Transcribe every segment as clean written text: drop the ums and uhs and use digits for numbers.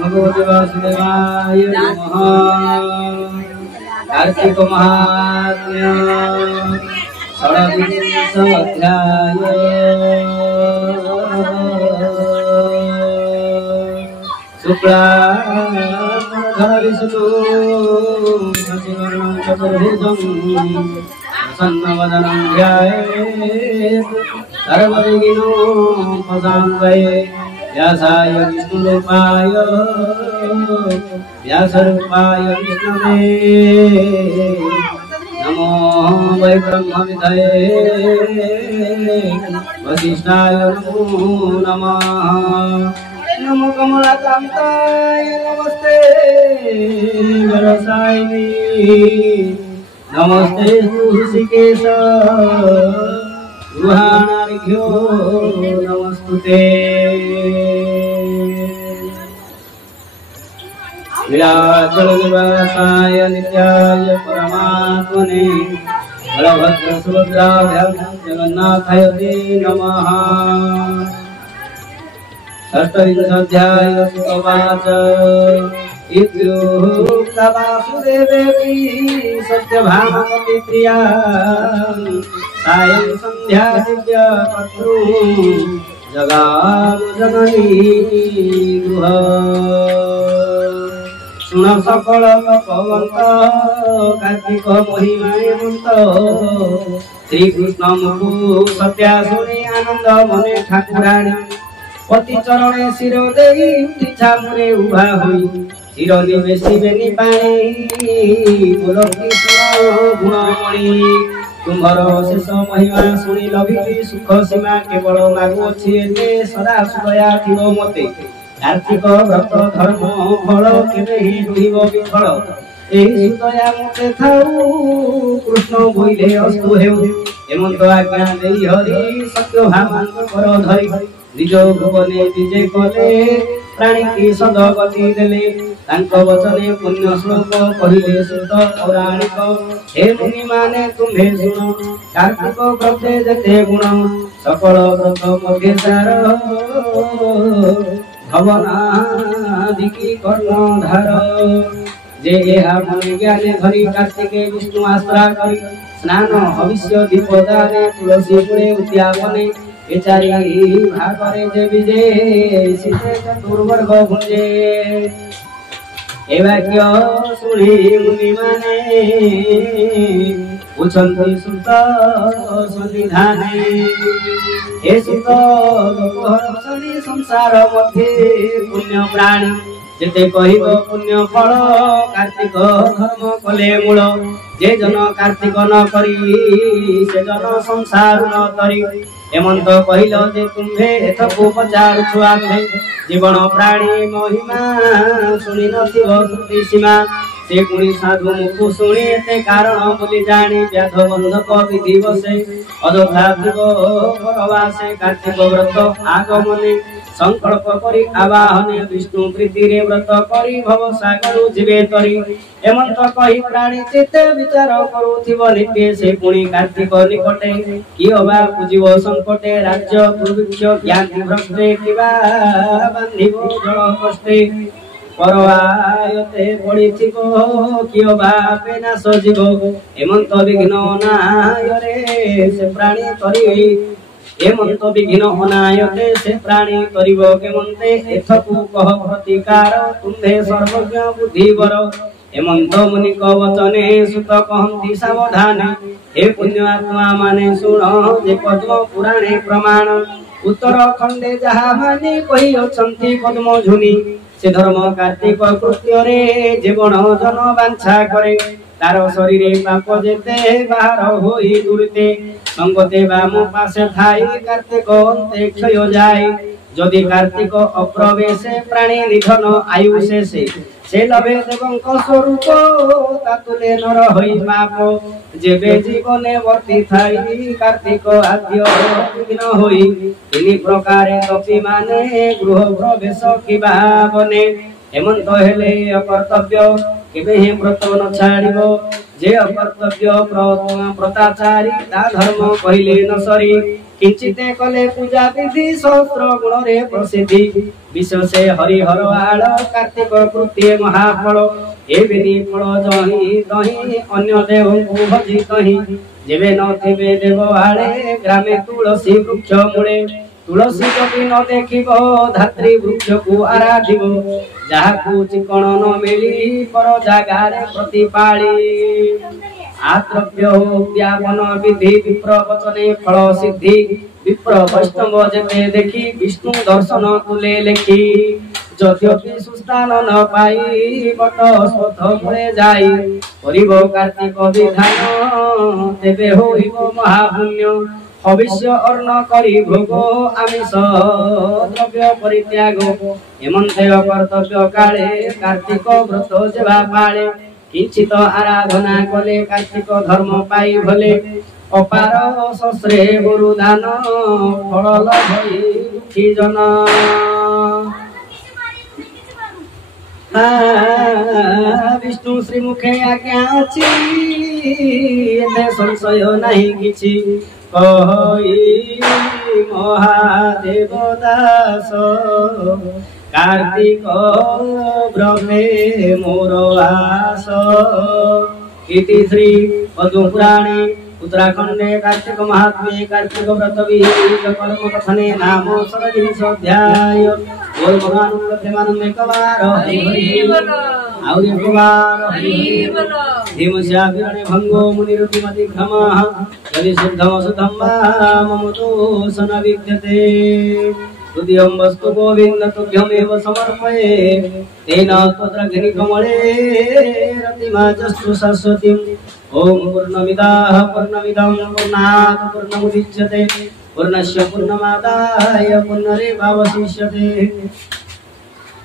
भगवते वासुदेवाय नमः। कार्तिक महात्म्य षड्विंश अध्याय। शुक्लांबरधर विष्णु शशिवर्णं चतुर्भुजं प्रसन्नवदनं ध्यायेत् सर्वविघ्नोपशान्तये। व्यासाय विष्णुरूपाय व्यासरूपाय विष्णवे नमो वै ब्रह्मविदये वसिष्ठाय नमो नमः। नमो कमलाकान्ताय नमस्ते वरसायिनी नमस्ते ऋषिकेश गृहाणार्घ्यो नमस्तुते। नीलाचल निवासाय नित्याय परमात्मने बलभद्र सुभद्राभ्यां जगन्नाथाय ते नमः। षष्ठविंशाध्याय सुतवाच इत्युक्ता वासुदेवेति सत्यभामापि प्रिया सायं सन्ध्यादित्य पत्रू जगाम जननी गृह। शुण सकल तपवंत कार्तिक महिमा हेमंत श्रीकृष्ण मुखु सत्या शुणी आनंद मने ठाकुराणी पति चरणे शिर देई इच्छा मुरे उभा होई शिर निवेशिबेनी पाणी बोल कृष्ण गुणमणि तुम्हार शेष महिमा शुणी लभिली सुख सीमा केवल मागुअछि एते सदा सुदया थिबो मते। कार्तिक व्रत धर्म फल केबे ही रुहिब विफल एही सुदया मते थाऊ कृष्ण बोइले अस्तु हेउ। हेमंत आज्ञा देई हरि सत्य भामांक कर धरि निज भुवने विजय कले प्राणी की सदगति देले। तांक वचने पुण्य श्लोक कहिले सुत पौराणिक हे मुनि माने तुम्हे सुन कार्तिक व्रते जते गुण सकल व्रत मध्ये सार भवनादि की कर्णधार। जे यहा मने ज्ञाने धरि कार्तिके विष्णु आश्रा करी स्नान हविष्य दीपदाने तुलसी पुरे उद्यापने ए चारि भागरे जे विजे सीते चतुर्वर्ग भुंजे। ए वाक्य शुणी मुनि माने उछन्ति सुत संविधाने। हे सुत लोकहर्षणी संसार मध्ये पुण्य प्राणी जेते कहिब पुण्य फल कार्तिक धर्म कले मूल। जे जन कार्तिक न करी से जन संसार न तरी। हेमंत कहिल जे तुम्हे एथकु पचारुछु आम्भे जीवन प्राणी महिमा शुणी नथिब श्रुति सीमा। से पुणी साधु मुखु शुणी एते कारण बोली जानी व्याध बंधक विधि बसे अଯଥା ଥିବ परवासे। कार्तिक व्रत आगमने संकल्प करी आवाहने विष्णु प्रीति रे व्रत करी भव सागर जीवे तरी। हेमंत कहि प्राणी चित्ते विचार करुथिब नित्य से पुणी कार्तिक निकटे कियो बा पूजिब संकटे राज्य दुर्भिक्ष ज्ञाति भ्रष्टे किबा बांधिब जल कष्टे परवायते पड़िथिब कियो बा पेनाश जीव। हेमंत विघ्न नायरे से प्राणी तरी हेमंत विघ्न अनायते से प्राणी तरिब केमंते एथकु कह प्रतिकार तुम्हे सर्वज्ञ बुद्धिवर। हेमंत मुनि वचने सुत कहंती सावधाने हे पुण्य आत्मा माने सुन जे पद्म पुराणे प्रमाण उत्तर खंडे जहा माने कहि अछंती पद्म झुनी। से धर्म कार्तिक कृत्य रे जीवन जन बांछा करे तार शरीरे पाप जेते बाहर होई दूरते संगते बाम पासे थाई कार्तिक अंते क्षय जाय। जदि कार्तिक अप्रवेशे प्राणी निधन आयु शेषे से लभे देवंक स्वरूप तातुले नर होई पाप। जेबे जीवने वर्ती थाई कार्तिक आद्य विघ्न होई इनि प्रकारे कपि माने गृह प्रवेश किबा बने। हेमंत हेले अकर्तव्य केबे हे व्रत न छाड़िबो जे अकर्तव्य प्रताचारी ता धर्म कहिले न सरी। किंचिते कले पूजा विधि सहस्र गुण रे प्रसिद्धि विश्व से हरिहर आल कार्तिक कृत्य महाफल ए विधि फल जही दही अन्य देव को भजी कही जेबे न थिबे देव आले ग्रामे तुलसी वृक्ष मूले तुलसी कवि न देखिब धात्री वृक्ष को आराधिब जहा को चिकण न मिली पर जागारे प्रतिपाली आद्रव्य उद्यापन विधि विप्र वचने फल सिद्धि विप्र वैष्णव जेते देखी विष्णु दर्शन कुले लेखी यद्यपि सुस्थान न पाई बट स्वथ मूले जाई करिब कार्तिक विधान तेबे होइब महापुण्य भविष्य अर्ण करी भोग आमिष द्रव्य परित्याग हेमंत कर्तव्य काले कार्तिक व्रत जेवा पाले किंचित आराधना कले कार्तिक धर्म पाई भले अपार सश्रे गुरुदान फल लभई दुखी जन विष्णु श्रीमुखे आज्ञा अछि एते संशय नहीं किछि कहि महादेव दास कार्तिक ब्रह्मे मोर आस इति श्री पद्म पुराणे उत्तराखंडे कार्तिक महात्म्ये कार्तिक व्रत विहित कर्म कथने नाम षोडश अध्याय बोल भगवान प्रेमानंद एकबार हरि हरि और एकबार हरि हरि हिमस्याभिरणे भंगो मुनिरुतिमति भ्रमः यदि शुद्धम सुधम मम दोषन विद्यते तुद्यं वस्तु गोविंद तुभ्यमेव समर्पये तेन त्वद्रघ्नि कमले रतिमाजस्तु सरस्वतीं ओम पूर्णमिदाः पूर्णमिदं पूर्णात् पूर्णमुदच्यते पूर्णस्य पूर्णमादाय पूर्णमेवावशिष्यते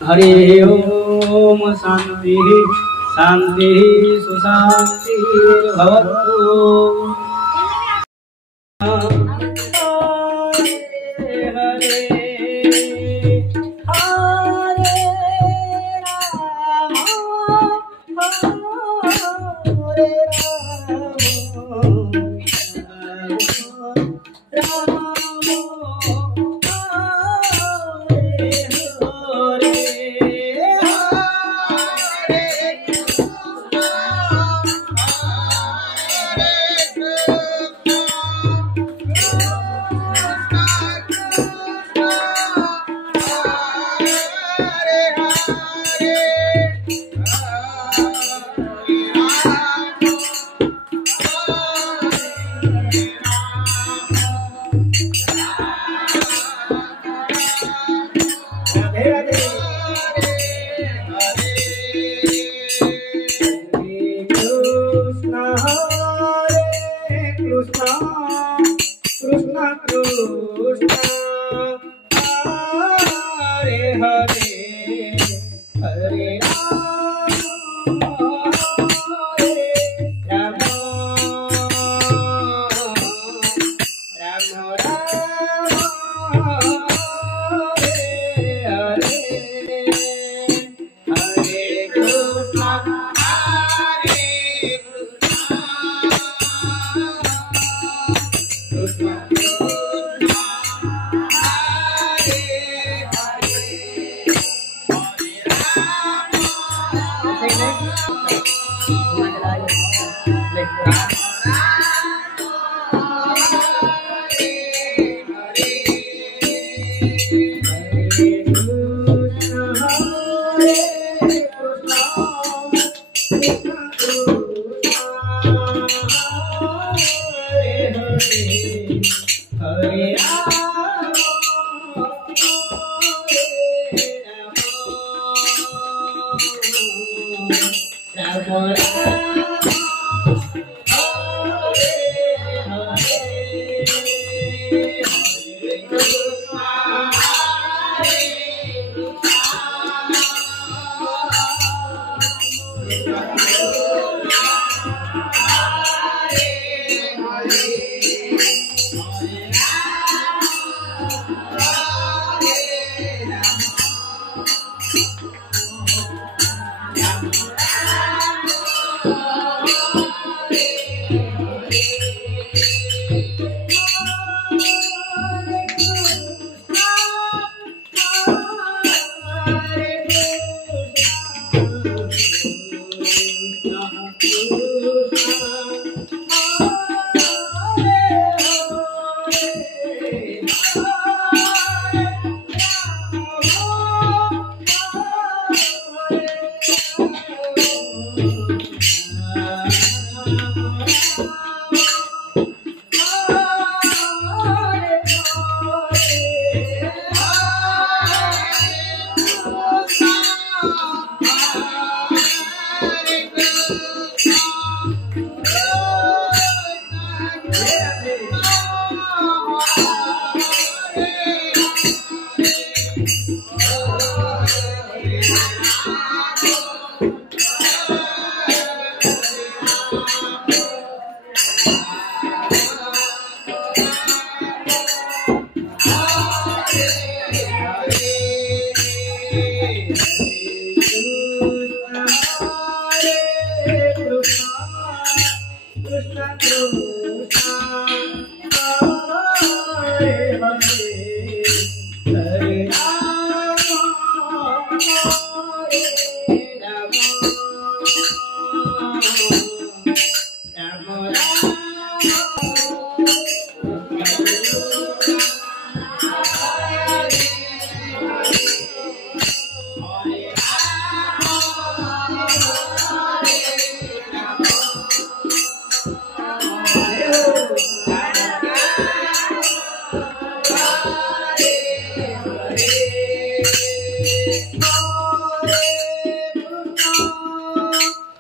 हरि ओम शांति शांति सुशांति भवतु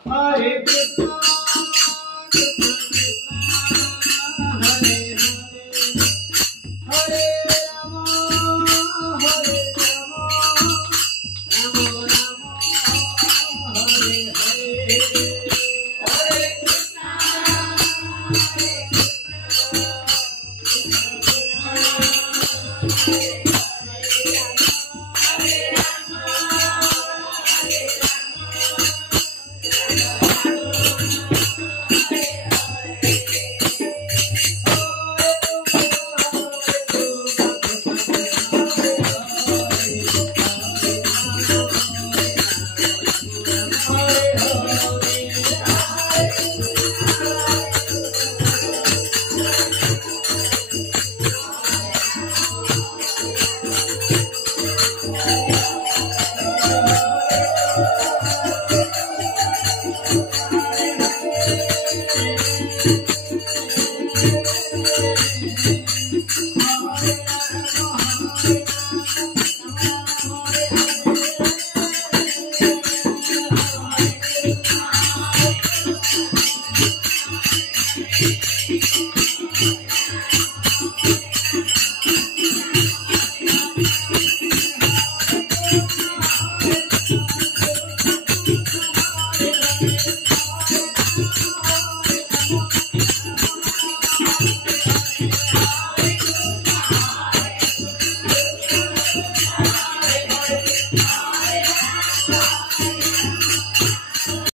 Hare